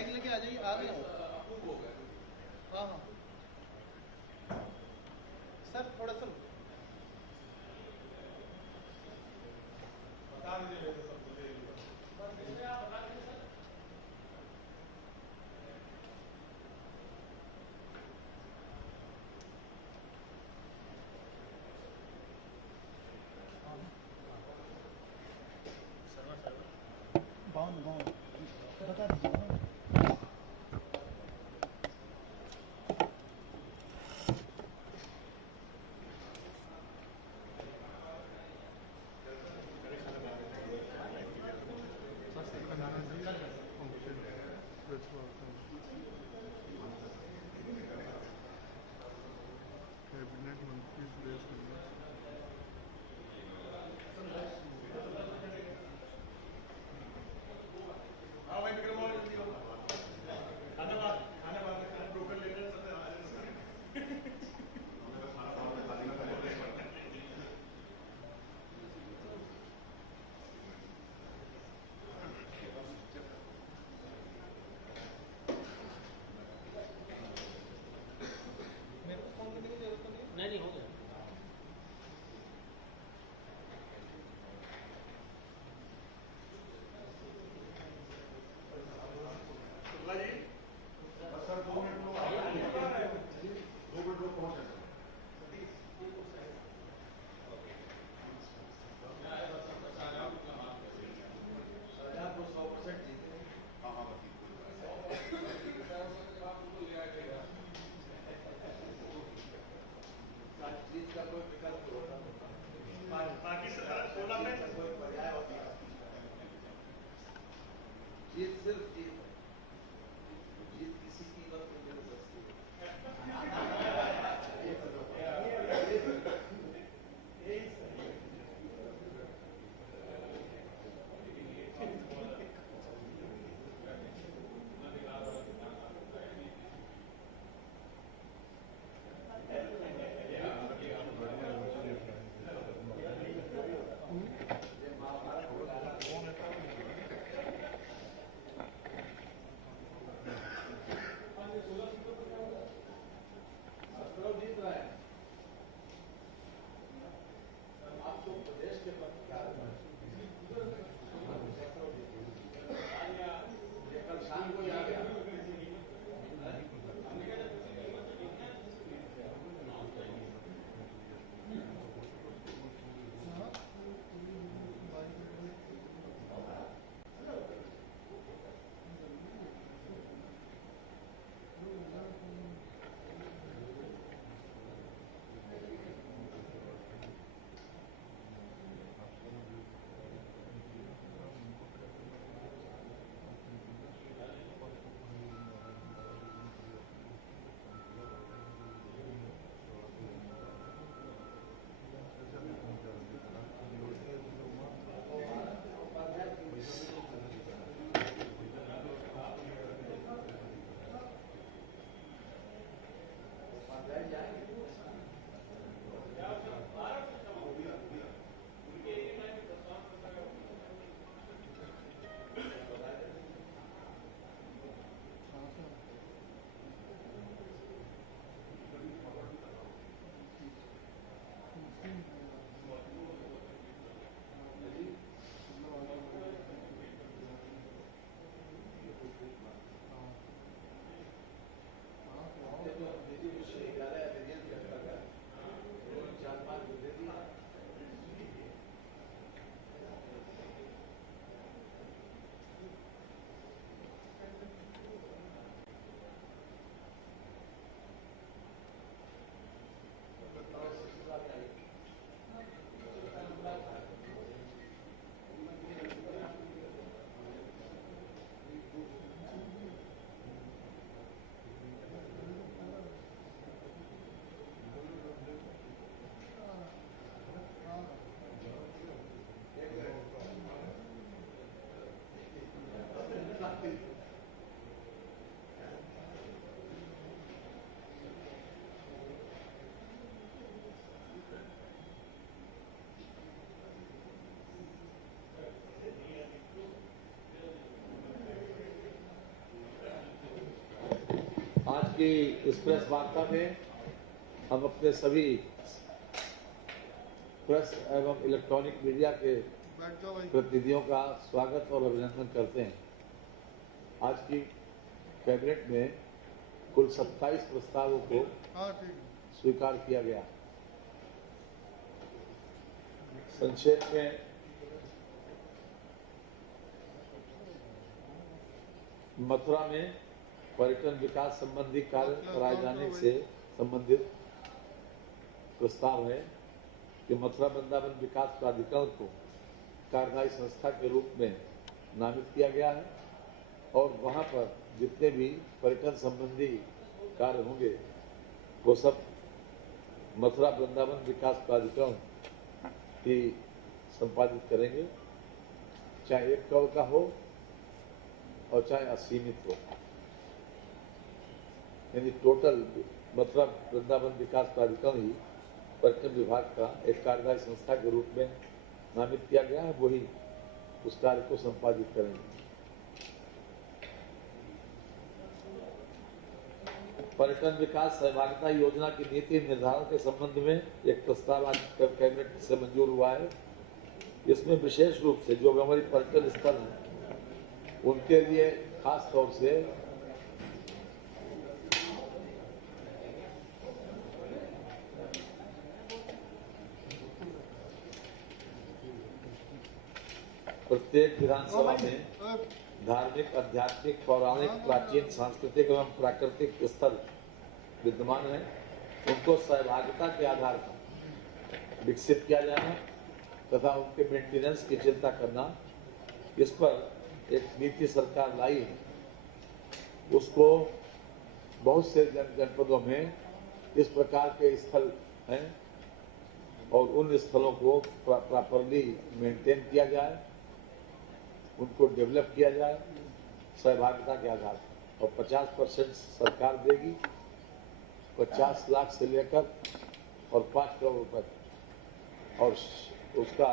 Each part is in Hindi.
माइक लेके आ जाइए, आ गया हूँ। हाँ हाँ सर, थोड़ा सा बता दीजिए सब। बाउंड बता दीजिए। कैबिनेट मंत्री सुरेश खन्ना। हाँ भाई विक्रम की इस प्रेस वार्ता में हम अपने सभी प्रेस एवं इलेक्ट्रॉनिक मीडिया के बैठ जाओ भाई। प्रतिनिधियों का स्वागत और अभिनंदन करते हैं। आज की कैबिनेट में कुल 27 प्रस्तावों को हाँ ठीक है। स्वीकार किया गया। संक्षेप में मथुरा में पर्यटन विकास संबंधी कार्य कराए जाने से संबंधित प्रस्ताव है कि मथुरा वृंदावन विकास प्राधिकरण को कार्यदायी संस्था के रूप में नामित किया गया है और वहां पर जितने भी पर्यटन संबंधी कार्य होंगे वो सब मथुरा वृंदावन विकास प्राधिकरण ही संपादित करेंगे, चाहे 1 करोड़ का हो और चाहे असीमित हो। यानी टोटल मथुरा वृंदावन विकास प्राधिकरण ही पर्यटन विभाग का एक कार्यदायी संस्था के रूप में नामित किया गया है, वही उस कार्य को संपादित करेंगे। पर्यटन विकास सहभागिता योजना की नीति निर्धारण के संबंध में एक प्रस्ताव आज कैबिनेट से मंजूर हुआ है। इसमें विशेष रूप से जो हमारी पर्यटन स्थल है उनके लिए खास तौर से प्रत्येक विधानसभा में धार्मिक, आध्यात्मिक, पौराणिक, प्राचीन, सांस्कृतिक एवं प्राकृतिक स्थल विद्यमान है, उनको सहभागिता के आधार पर विकसित किया जाना तथा उनके मेंटेनेंस की चिंता करना, इस पर एक नीति सरकार लाई है। उसको बहुत से जनपदों में इस प्रकार के स्थल हैं और उन स्थलों को प्रॉपरली मेंटेन किया जाए, उनको डेवलप किया जाए सहभागिता के आधार पर। और 50% सरकार देगी, 50 लाख से लेकर और 5 करोड़ रुपए, और उसका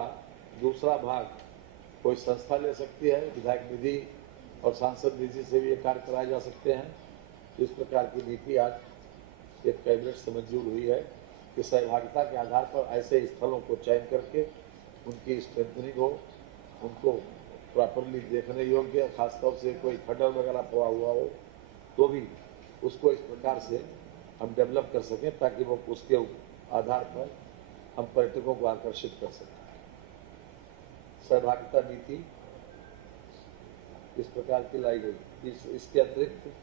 दूसरा भाग कोई संस्था ले सकती है, विधायक निधि और सांसद निधि से भी ये कार्य कराए जा सकते हैं। इस प्रकार की नीति आज एक कैबिनेट से मंजूर हुई है कि सहभागिता के आधार पर ऐसे स्थलों को चयन करके उनकी स्ट्रेंथनिंग हो, उनको प्रॉपरली देखने योग्य, खासतौर से कोई खड्डा वगैरह पड़ा हुआ हो तो भी उसको इस प्रकार से हम डेवलप कर सकें ताकि वो उसके आधार पर हम पर्यटकों को आकर्षित कर सकें। सहभागिता नीति इस प्रकार की लाई गई। इसके अतिरिक्त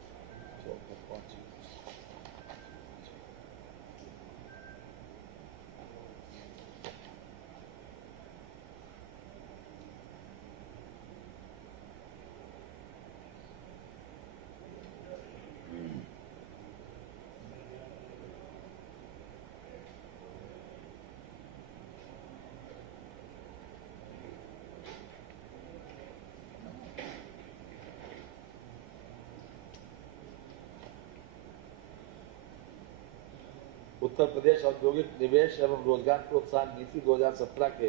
उत्तर प्रदेश औद्योगिक निवेश एवं रोजगार प्रोत्साहन नीति 2017 के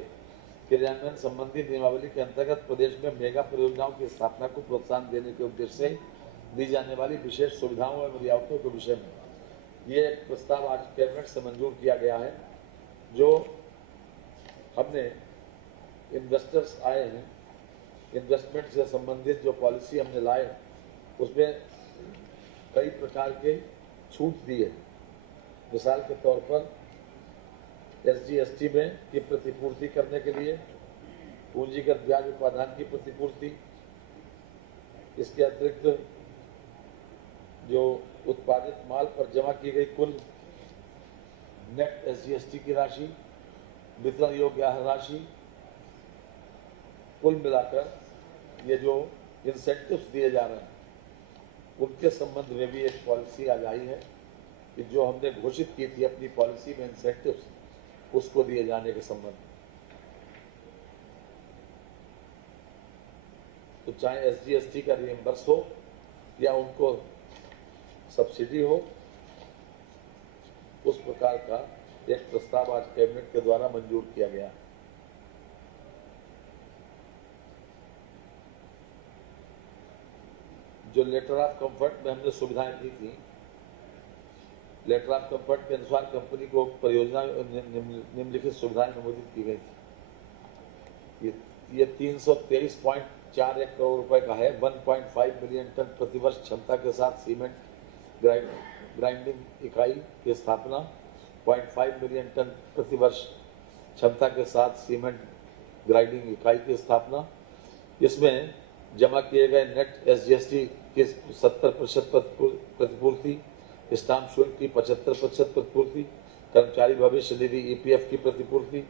क्रियान्वयन संबंधी नियमावली के अंतर्गत प्रदेश में मेगा परियोजनाओं की स्थापना को प्रोत्साहन देने के उद्देश्य से दी जाने वाली विशेष सुविधाओं एवं रियायतों के विषय में ये एक प्रस्ताव आज कैबिनेट से मंजूर किया गया है। जो हमने इन्वेस्टर्स आए हैं, इन्वेस्टमेंट से संबंधित जो पॉलिसी हमने लाए उसमें कई प्रकार के छूट दी है। मिसाल के तौर पर SGST में की प्रतिपूर्ति करने के लिए पूंजीगत ब्याज उपादान की प्रतिपूर्ति, इसके अतिरिक्त जो उत्पादित माल पर जमा की गई कुल नेट SGST की राशि, वितरण योग्य राशि, कुल मिलाकर ये जो इंसेंटिव्स दिए जा रहे हैं उनके संबंध में भी एक पॉलिसी आज आई है कि जो हमने घोषित की थी अपनी पॉलिसी में इंसेंटिव्स, उसको दिए जाने के संबंध में। तो चाहे SGST का रिएम्बर्स हो या उनको सब्सिडी हो, उस प्रकार का एक प्रस्ताव आज कैबिनेट के द्वारा मंजूर किया गया। जो लेटर ऑफ कंफर्ट में हमने सुविधाएं दी थी लेटर ऑफ कंफर्ट के अनुसार कंपनी को परियोजना निम्नलिखित सुविधाएं अनुमोदित की गई थी। ये 323.41 करोड़ रुपए का है। 1.5 मिलियन टन प्रतिवर्ष क्षमता के साथ सीमेंट ग्राइंडिंग इकाई की स्थापना, 0.5 मिलियन टन प्रतिवर्ष क्षमता के साथ सीमेंट ग्राइंडिंग इकाई की स्थापना। इसमें जमा किए गए नेट SGST की 70% प्रतिपूर्ति, स्टाम्प शुल्क की 75% प्रतिपूर्ति, कर्मचारी भविष्य निधि EPF की प्रतिपूर्ति,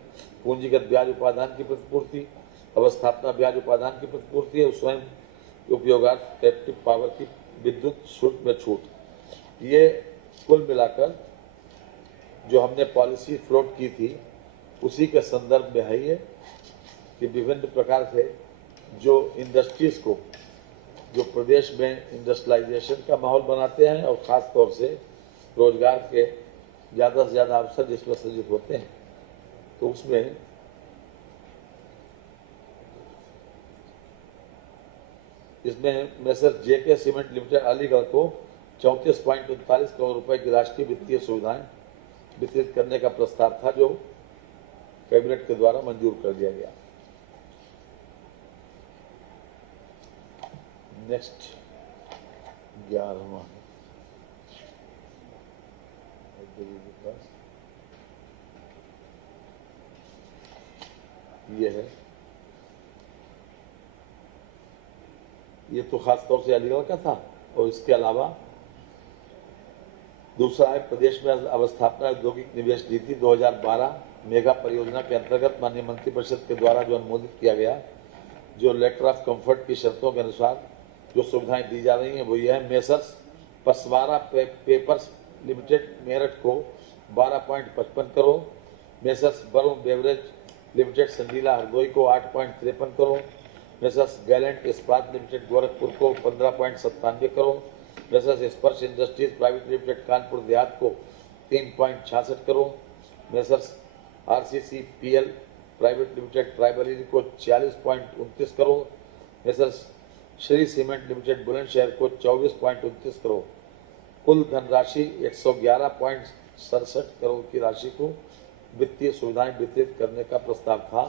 पूंजीगत ब्याज उपादान की प्रतिपूर्ति, अवस्थापना ब्याज उपादान की प्रतिपूर्ति और स्वयं उपयोगार्थ कैप्टिव पावर की विद्युत शुल्क में छूट। ये कुल मिलाकर जो हमने पॉलिसी फ्लोट की थी उसी के संदर्भ में है ये कि विभिन्न प्रकार से जो इंडस्ट्रीज को, जो प्रदेश में इंडस्ट्रियलाइजेशन का माहौल बनाते हैं और ख़ास तौर से रोजगार के ज़्यादा से ज़्यादा अवसर जिसमें सृजित होते हैं, तो उसमें इसमें messrs JK cement limited Aligarh को 34.39 करोड़ रुपए की राष्ट्रीय वित्तीय सुविधाएं वितरित करने का प्रस्ताव था, जो कैबिनेट के द्वारा मंजूर कर दिया गया। नेक्स्ट 11वां ये है। ये तो खास तौर से अलीगढ़ का था। और इसके अलावा दूसरा है प्रदेश में अवस्थापना औद्योगिक निवेश नीति 2012 मेगा परियोजना के अंतर्गत माननीय मंत्रिपरिषद के द्वारा जो अनुमोदित किया गया, जो लेटर ऑफ कंफर्ट की शर्तों के अनुसार जो सुविधाएं दी जा रही हैं वो ये है। मेसर्स पसवारा पेपर्स लिमिटेड मेरठ को 12.55 crore, messrs Varun beverage limited Sandila Hardoi को 8.53 करोड़, मेसर्स गैलेंट इस्पात लिमिटेड गोरखपुर को 15.97 करोड़, मेसर्स स्पर्श industries private limited Kanpur Dehat को 3.66 crore, messrs RCCPL private limited tribal को 40.29 crore, messrs Shri cement limited Bulandshahr को 24.29 करोड़, कुल धनराशि 111.67 करोड़ की राशि को वित्तीय सुविधाएं वितरित करने का प्रस्ताव था,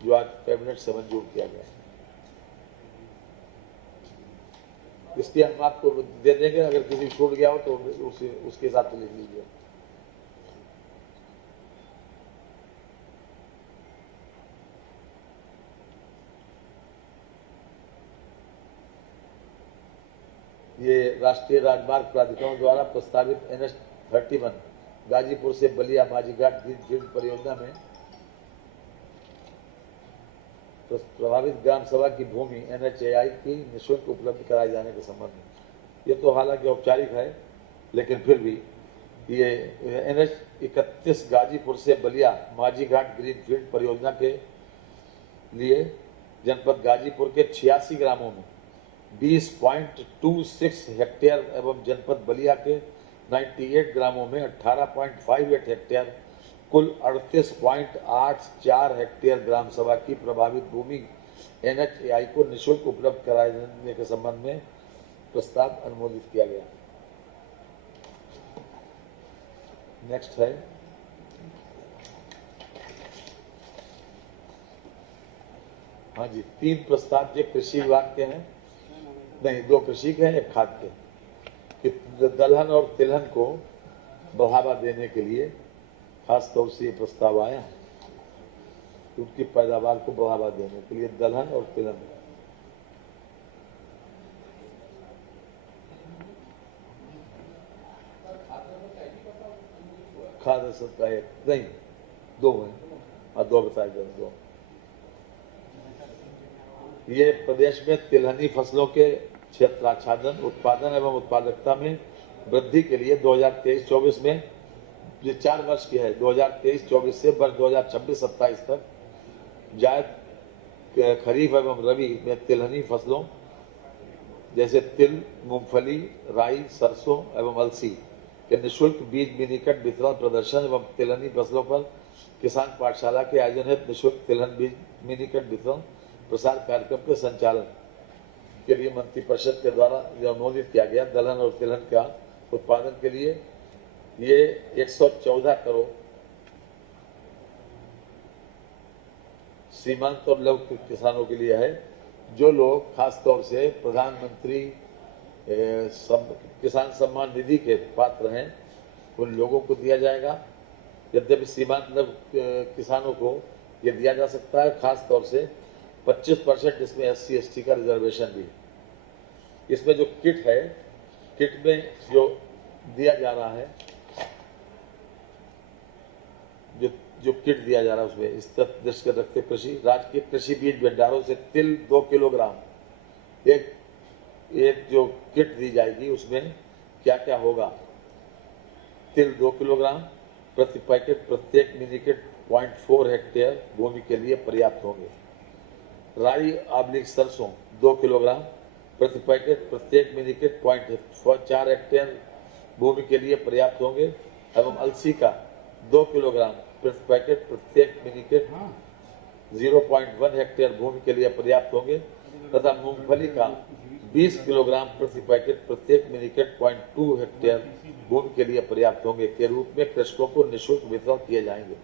जो आज कैबिनेट से मंजूर किया गया। इसलिए हम आपको दे देंगे, अगर किसी छूट गया हो तो उसके हिसाब से लिख लीजिए। ये राष्ट्रीय राजमार्ग प्राधिकरण द्वारा प्रस्तावित NH31 गाजीपुर से बलिया माझीघाट ग्रीनफील्ड परियोजना में प्रभावित ग्राम सभा की भूमि NHAI की निःशुल्क उपलब्ध कराए जाने के संबंध में, ये तो हालांकि औपचारिक है, लेकिन फिर भी ये NH31 गाजीपुर से बलिया माझीघाट ग्रीनफील्ड परियोजना के लिए जनपद गाजीपुर के 86 ग्रामों में 20.26 हेक्टेयर एवं जनपद बलिया के 98 ग्रामों में 18.58 हेक्टेयर, कुल 38.84 हेक्टेयर ग्राम सभा की प्रभावित भूमि NHAI को निःशुल्क उपलब्ध कराए जाने के संबंध में प्रस्ताव अनुमोदित किया गया। नेक्स्ट है हाँ जी, 3 प्रस्ताव जो कृषि विभाग के हैं, नहीं 2 कृषि के हैं, 1 खाद के, कि दलहन और तिलहन को बढ़ावा देने के लिए खास तौर से ये प्रस्ताव आया है, उनकी पैदावार को बढ़ावा देने के लिए दलहन और तिलहन। खाद का 1 नहीं 2 है और 2 बताए गए 2। ये प्रदेश में तिलहनी फसलों के क्षेत्राच्छादन, उत्पादन एवं उत्पादकता में वृद्धि के लिए 2023-24 में ये 4 वर्ष की है, 2023-24 से वर्ष 2026-27 तक जायद खरीफ एवं रबी में तिलहनी फसलों जैसे तिल, मूंगफली, राई, सरसों एवं अलसी के निःशुल्क बीज मिनीकट वितरण प्रदर्शन एवं तिलहनी फसलों पर किसान पाठशाला के आयोजन हेतु निःशुल्क तिलहन बीज मिनीकट वितरण प्रसार कार्यक्रम के संचालन के लिए मंत्रिपरिषद के द्वारा जो अनुमोदित किया गया। दलहन और तिलहन का उत्पादन के लिए ये 114 करोड़ सीमांत और लघु किसानों के लिए है, जो लोग खास तौर से प्रधानमंत्री किसान सम्मान निधि के पात्र हैं, उन लोगों को दिया जाएगा। यद्यपि सीमांत लघु किसानों को ये दिया जा सकता है, खास तौर से 25% इसमें SC/ST का रिजर्वेशन भी है। इसमें जो किट है, किट में जो दिया जा रहा है, जो किट दिया जा रहा है उसमें इस तरह दृष्टि रखते कृषि राज्य के कृषि बीज भंडारों से तिल 2 किलोग्राम एक जो किट दी जाएगी, उसमें क्या क्या होगा। तिल 2 किलोग्राम प्रति पैकेट प्रत्येक मिनीकेट 0.4 हेक्टेयर भूमि के लिए पर्याप्त होंगे। राई सरसों 2 किलोग्राम प्रति पैकेट प्रत्येक मिनीकेट 0.4 हेक्टेयर भूमि के लिए पर्याप्त होंगे एवं अलसी का 2 किलोग्राम प्रति पैकेट प्रत्येक मिनीकेट 0.1 हेक्टेयर भूमि के लिए पर्याप्त होंगे तथा मूंगफली का 20 किलोग्राम प्रति पैकेट प्रत्येक मिनीकेट 0.2 हेक्टेयर भूमि के लिए पर्याप्त होंगे के रूप में कृषकों को निःशुल्क वितरण किए जाएंगे।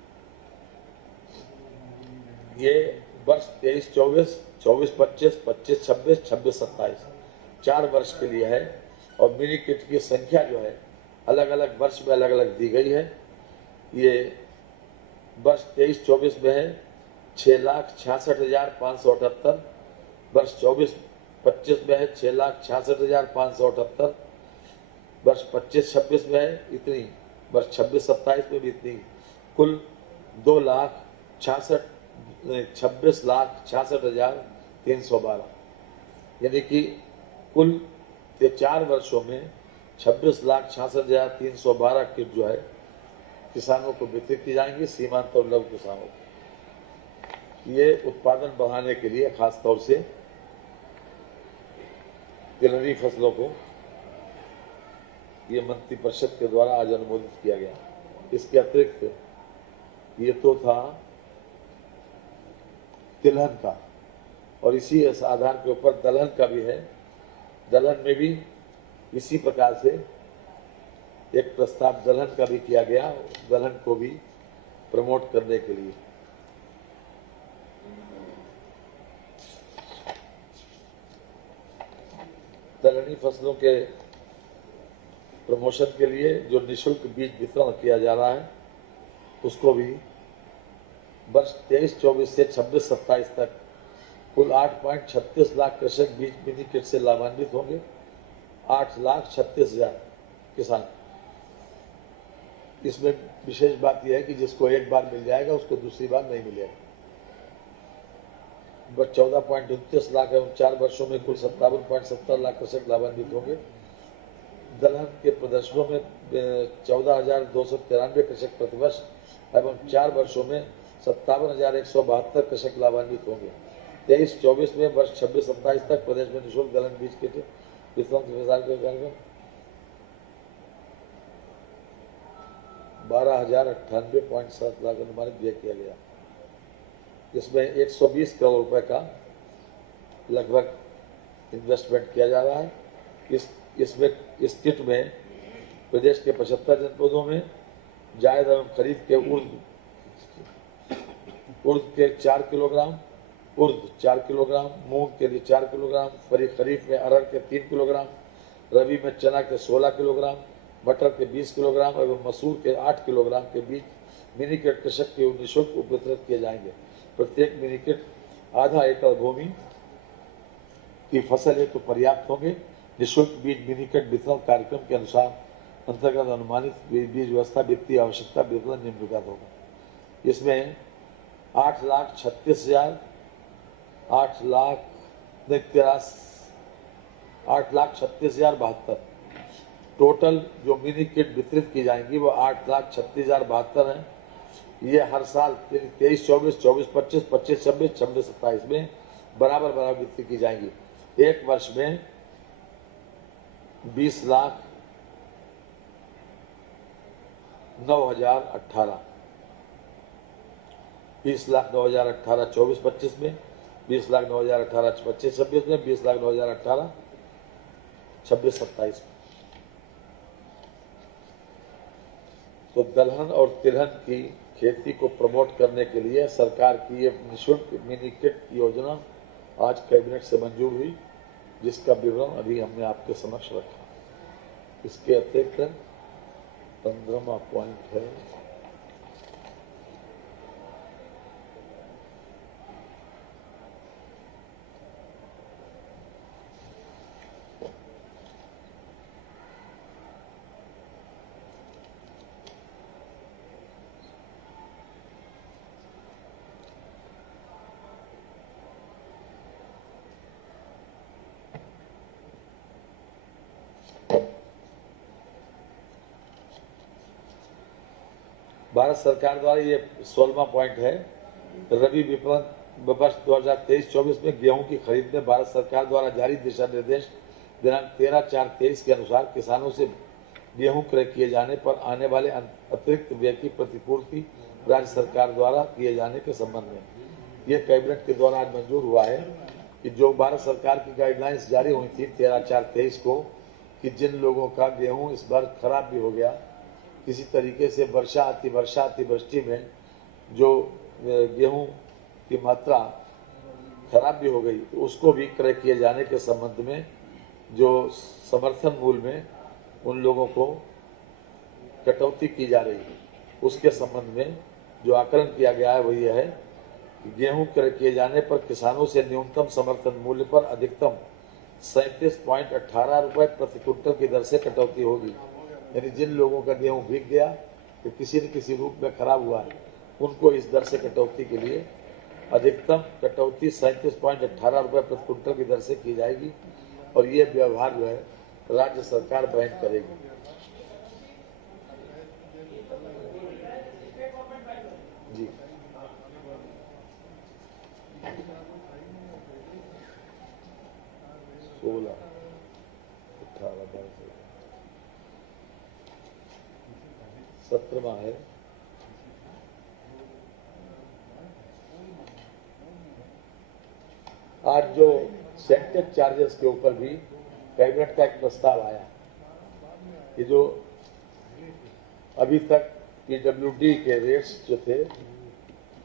ये वर्ष 23-24, 24-25, 25-26, 26-27 4 वर्ष के लिए है और मिनी किट की संख्या जो है अलग अलग वर्ष में अलग अलग दी गई है। ये वर्ष 23-24 में है 6,66,578, वर्ष 24-25 में है 6,66,578, वर्ष 25-26 में है इतनी, वर्ष 26-27 में भी इतनी, कुल 26,66,312, यानी कि कुल 4 वर्षों में 26,66,312 किट जो है किसानों को वितरित की जाएंगी, सीमांत और लघु किसानों को। ये उत्पादन बढ़ाने के लिए खास तौर से तिलहनी फसलों को ये मंत्रिपरिषद के द्वारा आज अनुमोदित किया गया। इसके अतिरिक्त ये तो था तिलहन का, और इसी आधार के ऊपर दलहन का भी है। दलहन में भी इसी प्रकार से एक प्रस्ताव दलहन का भी किया गया, दलहन को भी प्रमोट करने के लिए। दलहनी फसलों के प्रमोशन के लिए जो निःशुल्क बीज वितरण किया जा रहा है, उसको भी वर्ष 23-24 से 26-27 तक कुल 8.36 लाख कृषक बीज मिनी किट से लाभान्वित होंगे। 8,36,000 किसान। इसमें विशेष बात यह है कि जिसको एक बार मिल जाएगा उसको दूसरी बार नहीं मिलेगा। 14.29 लाख एवं 4 वर्षों में कुल 57.70 लाख कृषक लाभान्वित होंगे। दलहन के प्रदर्शनों में 14,293 कृषक प्रतिवर्ष एवं 4 वर्षों में 57,172 कृषक लाभान्वित होंगे। 23-24 में वर्ष 26-27 तक प्रदेश में निःशुल्क दलहन बीज किट वितरण के कार्यक्रम 12,098.7 लाख अनुमानित व्यय किया गया। इसमें 120 करोड़ रुपए का लगभग इन्वेस्टमेंट किया जा रहा है। इस किट में प्रदेश के 75 जनपदों में जायद एवं खरीफ के उर्द के 4 किलोग्राम, मूंग के लिए 4 किलोग्राम, खरीफ में अरहर के 3 किलोग्राम, रबी में चना के 16 किलोग्राम, मटर के 20 किलोग्राम एवं मसूर के 8 किलोग्राम के बीज मिनी किट कृषक के निःशुल्क वितरित किए जाएंगे। प्रत्येक मिनी किट आधा एकड़ भूमि की फसल हेतु पर्याप्त होंगे। निःशुल्क बीज मिनी किट वितरण कार्यक्रम के अनुसार अंतर्गत अनुमानित बीज व्यवस्था वित्तीय आवश्यकता वितरण निम्नलिखित होगा। इसमें 8,36,072 टोटल जो मिनी किट वितरित की जाएंगी वो 8,36,072 है। ये हर साल 23-24, 24-25, 25-26, 26-27 में बराबर वितरित की जाएंगी। एक वर्ष में 20,09,018 24-25 में, 20,09,018 25-26 में, 20,09,018 26-27 में। तो दलहन और तिलहन की खेती को प्रमोट करने के लिए सरकार की ये निःशुल्क मिनी किट योजना आज कैबिनेट से मंजूर हुई, जिसका विवरण अभी हमने आपके समक्ष रखा। इसके अतिरिक्त 15वां पॉइंट है भारत सरकार द्वारा ये 16वां पॉइंट है। रबी विपणन वर्ष 2023-24 में गेहूं की खरीद में भारत सरकार द्वारा जारी दिशा निर्देश दिनांक 13/4/23 के अनुसार किसानों से गेहूं क्रय किए जाने पर आने वाले अतिरिक्त व्यय की प्रतिपूर्ति राज्य सरकार द्वारा किए जाने के संबंध में यह कैबिनेट के द्वारा आज मंजूर हुआ है कि जो भारत सरकार की गाइडलाइंस जारी हुई थी 13/4/23 को, कि जिन लोगों का गेहूं इस बार खराब भी हो गया, किसी तरीके से वर्षा अतिवृष्टि में जो गेहूं की मात्रा खराब भी हो गई, तो उसको भी क्रय किए जाने के संबंध में जो समर्थन मूल्य में उन लोगों को कटौती की जा रही है, उसके संबंध में जो आकलन किया गया है वो यह है कि गेहूं क्रय किए जाने पर किसानों से न्यूनतम समर्थन मूल्य पर अधिकतम 37.18 रुपए प्रति क्विंटल की दर से कटौती होगी। यानी जिन लोगों का गेहूं भीग गया, तो किसी न किसी रूप में खराब हुआ है, उनको इस दर से कटौती के लिए अधिकतम कटौती 37.18 रुपए प्रति क्विंटल की दर से की जाएगी और ये व्यवहार जो है राज्य सरकार वहन करेगी। जी 16, 18, 17वां है आज जो सेंटर चार्जेस के ऊपर भी कैबिनेट का एक प्रस्ताव आया कि जो अभी तक पीडब्ल्यूडी के रेट्स जो थे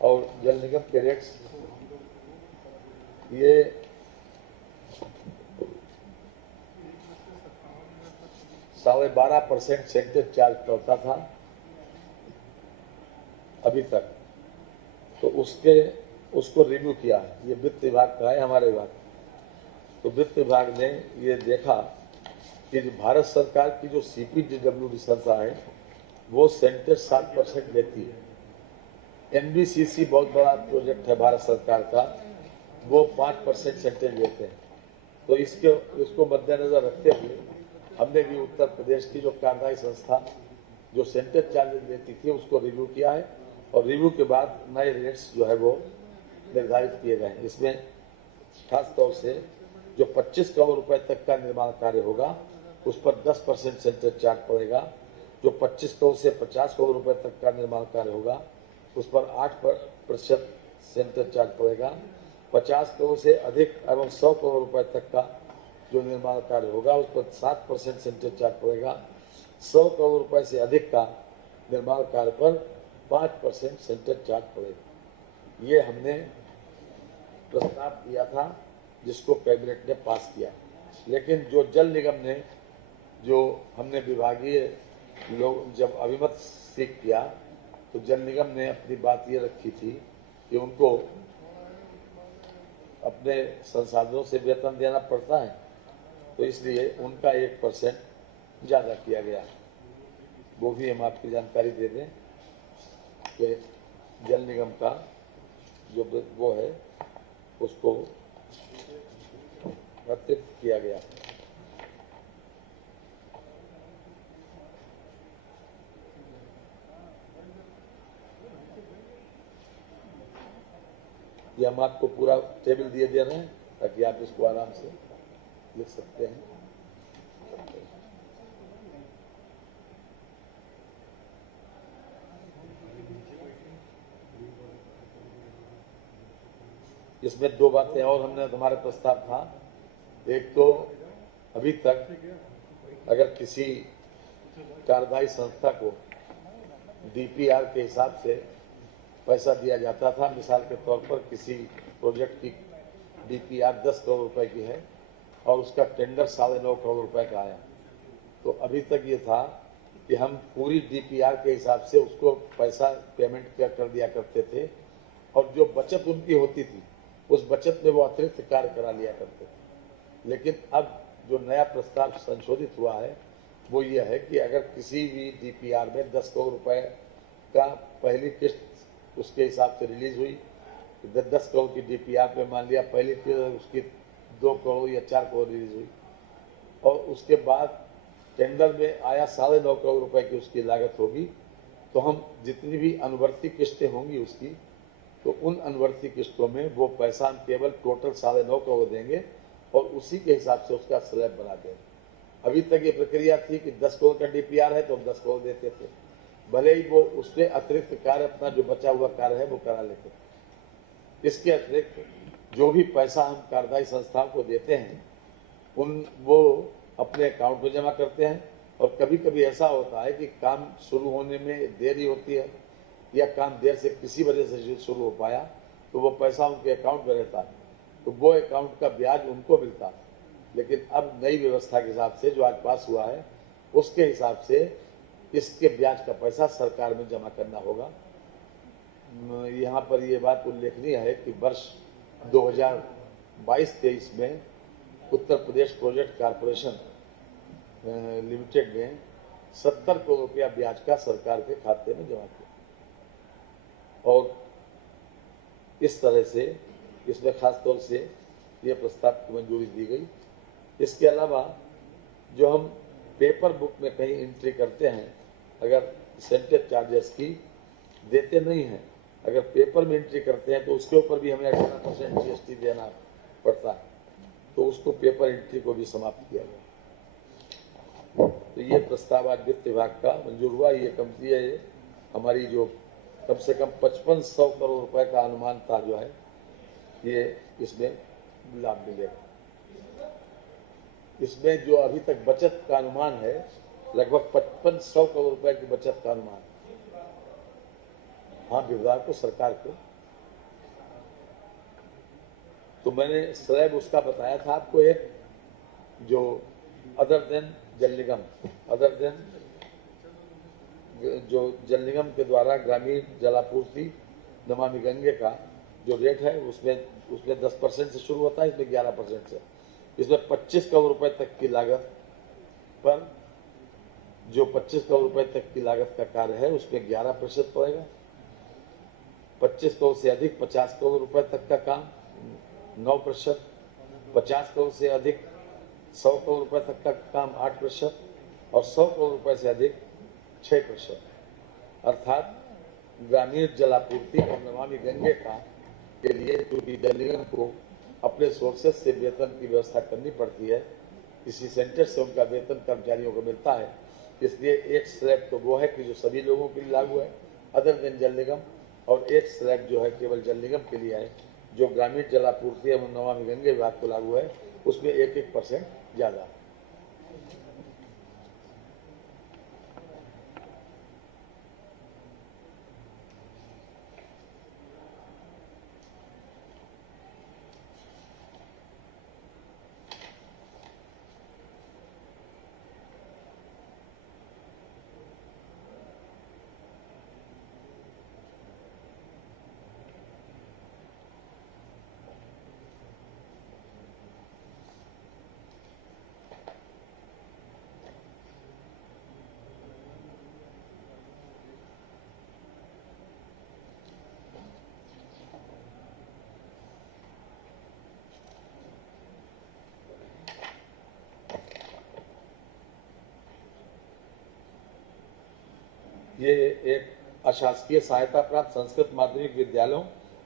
और जल निगम के रेट्स, ये $12.5% सेंटर चार्ज होता था अभी तक, तो उसको रिव्यू किया है। ये वित्त विभाग का है, हमारे विभाग। तो वित्त विभाग ने ये देखा कि भारत सरकार की जो CPWD संस्था है वो सेंटर 7% देती है। NBCC बहुत बड़ा प्रोजेक्ट है भारत सरकार का, वो 5% सेंटर देते हैं। तो इसको मद्देनजर रखते हुए हमने भी उत्तर प्रदेश की जो कार्यदायी संस्था जो सेंटर चार्जेस देती थी उसको रिव्यू किया है और रिव्यू के बाद नए रेट्स जो है वो निर्धारित किए गए हैं। इसमें खास तौर से जो 25 करोड़ रुपए तक का निर्माण कार्य होगा उस पर 10% सेंटर चार्ज पड़ेगा। जो 25 करोड़ से 50 करोड़ रुपए तक का निर्माण कार्य होगा उस पर 8% सेंटर चार्ज पड़ेगा। 50 करोड़ से अधिक एवं 100 करोड़ रुपए तक का जो निर्माण कार्य होगा उस पर 7% सेंटर चार्ज पड़ेगा। 100 करोड़ रुपए से अधिक का निर्माण कार्य पर 5% सेंटर चार्ज पड़ेगा। ये हमने प्रस्ताव दिया था जिसको कैबिनेट ने पास किया, लेकिन जो जल निगम ने जो हमने विभागीय लोग जब अभिमत सीख किया तो जल निगम ने अपनी बात ये रखी थी कि उनको अपने संसाधनों से वेतन देना पड़ता है, तो इसलिए उनका 1% ज़्यादा किया गया। वो भी हम आपकी जानकारी दे दें कि जल निगम का जो वो है उसको अतिरिक्त किया गया। ये हम आपको पूरा टेबल दे रहे हैं ताकि आप इसको आराम से लिख सकते हैं। इसमें दो बातें और हमने हमारे प्रस्ताव था। एक तो अभी तक अगर किसी कार्यदायी संस्था को डीपीआर के हिसाब से पैसा दिया जाता था। मिसाल के तौर पर किसी प्रोजेक्ट की डीपीआर 10 करोड़ रुपए की है और उसका टेंडर 9.5 करोड़ रुपए का आया, तो अभी तक ये था कि हम पूरी डीपीआर के हिसाब से उसको पैसा पेमेंट कर दिया करते थे और जो बचत उनकी होती थी उस बचत में वो अतिरिक्त कार्य करा लिया करते थे। लेकिन अब जो नया प्रस्ताव संशोधित हुआ है वो ये है कि अगर किसी भी डीपीआर में 10 करोड़ रुपए का पहली किस्त उसके हिसाब से रिलीज हुई, 10 करोड़ की डीपीआर में मान लिया पहली किस्त उसकी 2 करोड़ या 4 करोड़ रिलीज हुई और उसके बाद टेंडर में आया 9.5 करोड़ रुपए की उसकी लागत होगी, तो हम जितनी भी अनुवर्ती किस्तें होंगी उसकी, तो उन अनुवर्ती किस्तों में वो पैसा हम केवल टोटल 9.5 करोड़ देंगे और उसी के हिसाब से उसका स्लैब बना देंगे। अभी तक ये प्रक्रिया थी कि 10 करोड़ का डीपीआर है तो हम 10 करोड़ देते थे, भले ही वो उसमें अतिरिक्त कार्य अपना जो बचा हुआ कार्य है वो करा लेते थे। इसके अतिरिक्त जो भी पैसा हम कार्यदायी संस्थाओं को देते हैं उन वो अपने अकाउंट में जमा करते हैं और कभी कभी ऐसा होता है कि काम शुरू होने में देरी होती है या काम देर से किसी वजह से शुरू हो पाया तो वो पैसा उनके अकाउंट में रहता है, तो वो अकाउंट का ब्याज उनको मिलता है। लेकिन अब नई व्यवस्था के हिसाब से जो आज पास हुआ है उसके हिसाब से इसके ब्याज का पैसा सरकार में जमा करना होगा। यहाँ पर ये बात उल्लेखनीय है कि वर्ष 2022-23 में Uttar Pradesh project corporation limited ने 70 करोड़ रुपया ब्याज का सरकार के खाते में जमा किया और इस तरह से इसमें खास तौर से ये प्रस्ताव की मंजूरी दी गई। इसके अलावा जो हम पेपर बुक में कहीं एंट्री करते हैं, अगर परसेंटेज चार्जेस की देते नहीं हैं, अगर पेपर में एंट्री करते हैं तो उसके ऊपर भी हमें 18% जीएसटी देना पड़ता है, तो उसको पेपर एंट्री को भी समाप्त किया गया। तो ये प्रस्ताव आज वित्त विभाग का मंजूर हुआ। ये कंपनी है हमारी जो कम से कम 5500 करोड़ रुपए का अनुमान था जो है ये इसमें लाभ मिलेगा। इसमें जो अभी तक बचत का अनुमान है लगभग 5500 करोड़ रुपए की बचत का अनुमान, हाँ विभाग को, सरकार को। तो मैंने स्लैब उसका बताया था आपको, एक जो अदर देन जल निगम, अदर देन जो जल निगम के द्वारा ग्रामीण जलापूर्ति नमामि गंगे का जो रेट है उसमें 10% से शुरू होता है, इसमें 11% से। इसमें 25 करोड़ रुपए तक की लागत पर जो 25 करोड़ रुपए तक की लागत का कार्य है उसमें 11% पड़ेगा। 25 करोड़ से अधिक 50 करोड़ रुपए तक का काम 9%, 50 करोड़ से अधिक 100 करोड़ रुपए तक का काम 8% और 100 करोड़ रुपए से अधिक 6%। अर्थात ग्रामीण जलापूर्ति और नमामि गंगे का के लिए क्योंकि जल निगम को अपने सोर्सेस से वेतन की व्यवस्था करनी पड़ती है, किसी सेंटर से उनका वेतन कर्मचारियों को मिलता है, इसलिए एक स्लैब तो वो है कि जो सभी लोगों के लिए लागू है अदर देन जल निगम, और एक स्लैब जो है केवल जल निगम के लिए है जो ग्रामीण जलापूर्ति एवं नमामि गंगे विभाग को लागू है, उसमें 1% ज्यादा। ये एक अशासकीय सहायता प्राप्त संस्कृत माध्यमिक विद्यालयों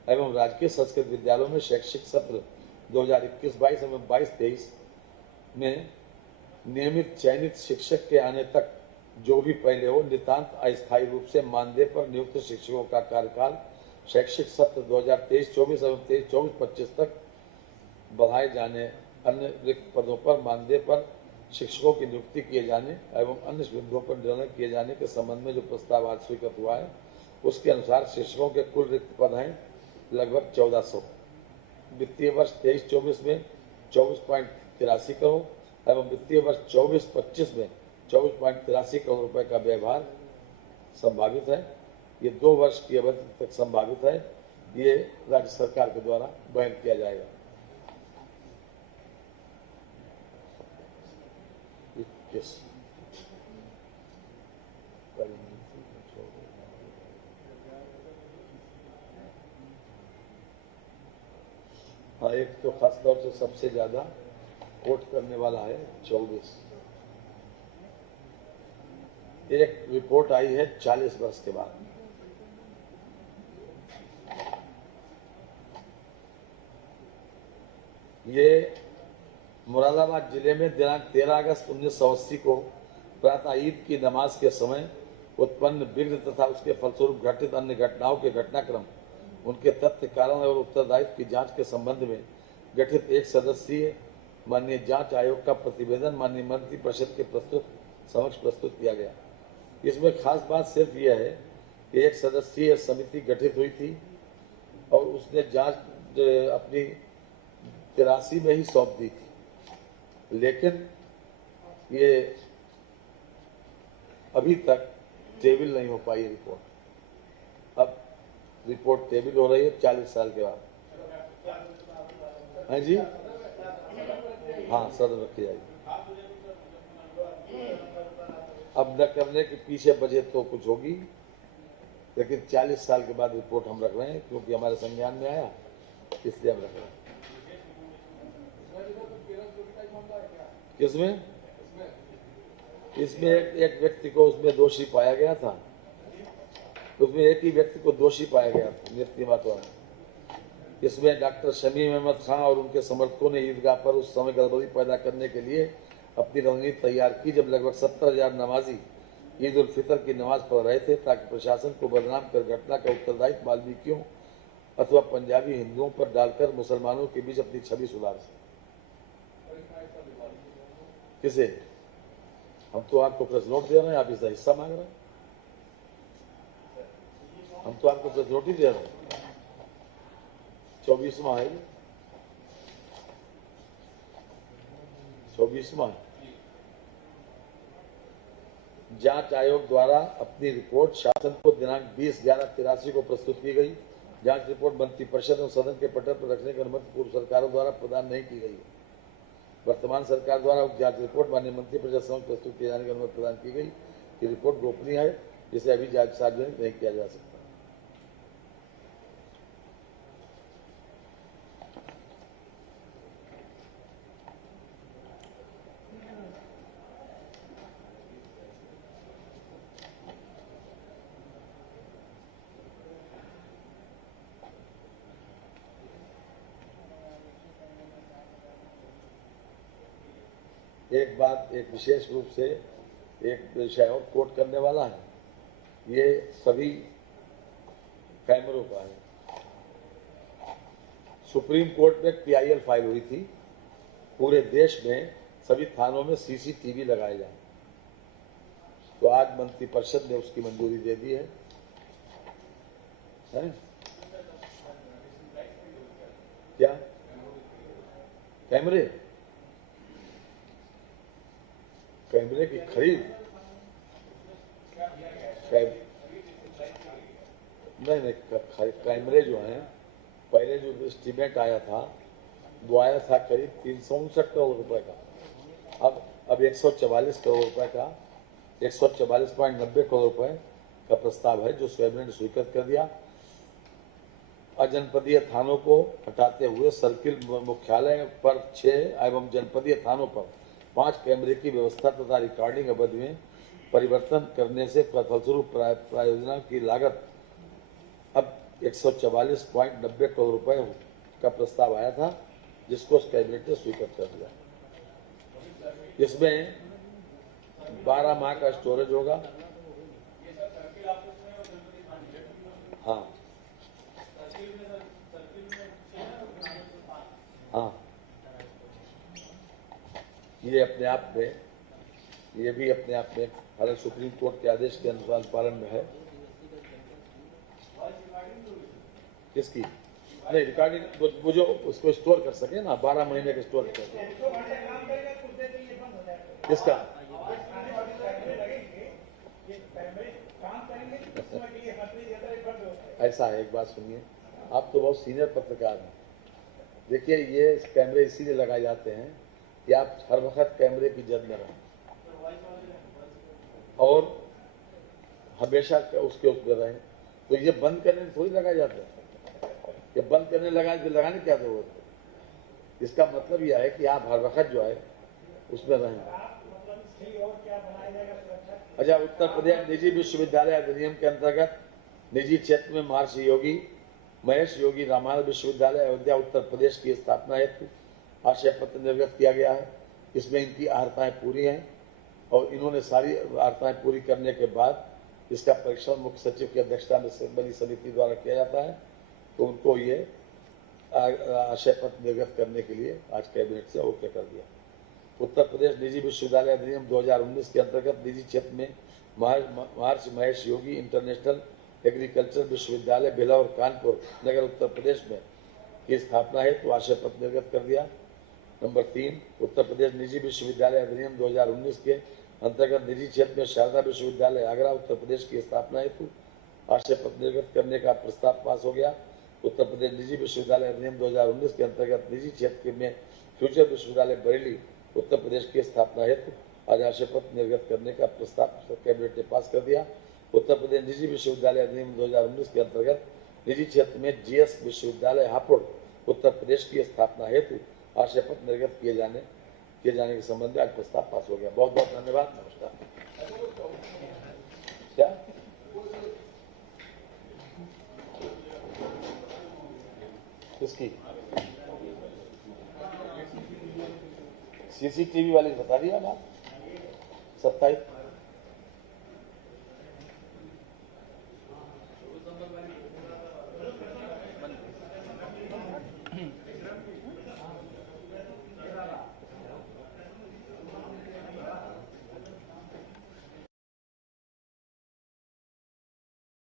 एवं राजकीय संस्कृत विद्यालयों में शैक्षिक सत्र 2021-22 एवं 22-23 में नियमित चयनित शिक्षक के आने तक जो भी पहले हो नितांत अस्थायी रूप से मानदेय पर नियुक्त शिक्षकों का कार्यकाल शैक्षिक सत्र 2023-24 एवं 23-24-25 तक बढ़ाए जाने, अन्य रिक्त पदों पर मानदेय पर शिक्षकों की नियुक्ति किए जाने एवं अन्य बिंदुओं पर निर्णय किए जाने के संबंध में जो प्रस्ताव आज स्वीकृत हुआ है उसके अनुसार शिक्षकों के कुल रिक्त पद हैं लगभग 1400। वित्तीय वर्ष 23-24 में 24.83 करोड़ एवं वित्तीय वर्ष 24-25 में 24.83 करोड़ रुपए का व्यवहार संभावित है। ये 2 वर्ष की अवधि तक संभावित है। ये राज्य सरकार के द्वारा वहन किया जाएगा। हाँ, एक तो खास तौर से सबसे ज्यादा कोट करने वाला है 24। एक रिपोर्ट आई है 40 वर्ष के बाद। ये मुरादाबाद जिले में दिनांक 13 अगस्त 1980 को प्रातः ईद की नमाज के समय उत्पन्न विघ्न तथा उसके फलस्वरूप घटित अन्य घटनाओं के घटनाक्रम, उनके तथ्य, कारण और उत्तरदायित्व की जांच के संबंध में गठित एक सदस्यीय माननीय जांच आयोग का प्रतिवेदन माननीय मंत्रिपरिषद के समक्ष प्रस्तुत किया गया। इसमें खास बात सिर्फ यह है कि एक सदस्यीय समिति गठित हुई थी और उसने जांच अपनी 83 में ही सौंप दी थी, लेकिन ये अभी तक टेबल नहीं हो पाई रिपोर्ट। अब रिपोर्ट टेबल हो रही है 40 साल के बाद। हाँ जी, हाँ, सदन रखी जाएगी। अब न करने के पीछे बजट तो कुछ होगी, लेकिन 40 साल के बाद रिपोर्ट हम रख रहे हैं क्योंकि हमारे संज्ञान में आया, इसलिए हम रख रहे हैं। किसमें? इसमें एक व्यक्ति को उसमें दोषी पाया गया था। उसमें एक ही व्यक्ति को दोषी पाया गया था, व्यक्ति मात्रा में। इसमें डॉक्टर शमीम अहमद खान और उनके समर्थकों ने ईदगाह पर उस समय गड़बड़ी पैदा करने के लिए अपनी रणनीति तैयार की, जब लगभग 70,000 नमाजी ईद उल फितर की नमाज पढ़ रहे थे, ताकि प्रशासन को बदनाम कर घटना का उत्तरदायित्व वाल्मीकियों अथवा पंजाबी हिंदुओं पर डालकर मुसलमानों के बीच अपनी छवि सुधार सके। किसे? हम तो आपको प्रेस नोट दे रहे हैं, आप इसका हिस्सा मांग रहे हैं। हम तो आपको प्रेस नोट ही दे रहे हैं। 24वां है, 24वां है। जांच आयोग द्वारा अपनी रिपोर्ट शासन को दिनांक 20/11/83 को प्रस्तुत की गई। जांच रिपोर्ट मंत्रिपरिषद और सदन के पटल पर रखने की अनुमति पूर्व सरकारों द्वारा प्रदान नहीं की गई। वर्तमान सरकार द्वारा जांच रिपोर्ट माननीय मंत्रिपरिषद समक्ष प्रस्तुत किए जाने की अनुमति प्रदान की गई। कि रिपोर्ट गोपनीय है, जिसे अभी सार्वजनिक नहीं किया जा सकता। एक बात, एक विशेष रूप से एक विषय और कोट करने वाला है, ये सभी कैमरों का है। सुप्रीम कोर्ट में PIL फाइल हुई थी, पूरे देश में सभी थानों में CCTV लगाए जाए, तो आज मंत्रिपरिषद ने उसकी मंजूरी दे दी है। क्या कैमरे की खरीद? नहीं, कैमरे जो हैं, पहले जो एस्टीमेट आया था वो आया था करीब 359 करोड़ रुपए का। अब 144 करोड़ रुपए का, 144.90 करोड़ रुपए का प्रस्ताव है, जो कैबिनेट ने स्वीकृत कर दिया। अजनपदीय थानों को हटाते हुए सर्किल मुख्यालय पर 6 एवं जनपदीय थानों पर 5 कैमरे की व्यवस्था तथा रिकॉर्डिंग अवधि में परिवर्तन करने से फलस्वरूप प्रायोजना की लागत अब 144.90 करोड़ रुपए का प्रस्ताव आया था, जिसको कैबिनेट ने स्वीकृत कर दिया। इसमें 12 माह का स्टोरेज होगा। हाँ हाँ, ये अपने आप में, ये भी अपने आप में हालांकि सुप्रीम कोर्ट के आदेश के अनुसार पालन में है। किसकी? नहीं, रिकॉर्डिंग वो जो उसको स्टोर कर सके ना, 12 महीने के स्टोर कर सके। किसका? ऐसा है, एक बात सुनिए, आप तो बहुत सीनियर पत्रकार हैं। देखिए, ये कैमरे इसीलिए लगाए जाते हैं कि आप हर वक्त कैमरे की जद में रहें और हमेशा उसके उसमें रहें। तो ये बंद करने थोड़ी लगाए जाते हैं, ये बंद करने लगाने क्या जरूरत है? इसका मतलब यह है कि आप हर वक्त जो है उसमें रहें। अच्छा, उत्तर प्रदेश निजी विश्वविद्यालय अधिनियम के अंतर्गत निजी क्षेत्र में महर्षि योगी महेश योगी रामायण विश्वविद्यालय अयोध्या उत्तर प्रदेश की स्थापना हेतु आशय पत्र निर्गत किया गया है। इसमें इनकी अर्हताएं पूरी हैं और इन्होंने सारी अर्हताएं पूरी करने के बाद इसका परीक्षण मुख्य सचिव की अध्यक्षता में बनी समिति द्वारा किया जाता है। तो उनको ये आशय पत्र निर्गत करने के लिए आज कैबिनेट से ओके कर दिया। उत्तर प्रदेश निजी विश्वविद्यालय अधिनियम 2019 के अंतर्गत निजी क्षेत्र में महर्षि महेश योगी इंटरनेशनल एग्रीकल्चर विश्वविद्यालय भिला और कानपुर नगर उत्तर प्रदेश में की स्थापना है तो आशय पत्र निर्गत कर दिया। नंबर 3, उत्तर प्रदेश निजी विश्वविद्यालय अधिनियम 2019 के अंतर्गत निजी क्षेत्र में शारदा विश्वविद्यालय आगरा उत्तर प्रदेश की स्थापना हेतु आशय पत्र निर्गत करने का प्रस्ताव पास हो गया। उत्तर प्रदेश निजी विश्वविद्यालय अधिनियम 2019 के अंतर्गत निजी क्षेत्र में फ्यूचर विश्वविद्यालय बरेली उत्तर प्रदेश की स्थापना हेतु आज आशय पत्र निर्गत करने का प्रस्ताव कैबिनेट ने पास कर दिया। उत्तर प्रदेश निजी विश्वविद्यालय अधिनियम 2019 के अंतर्गत निजी क्षेत्र में जीएस विश्वविद्यालय हापुड़ उत्तर प्रदेश की स्थापना हेतु आशय पत्र निर्गत किए जाने के संबंध में आज प्रस्ताव पास हो गया। बहुत बहुत धन्यवाद। नमस्कार। क्या किसकी? सीसीटीवी वाली बता दिया बात 27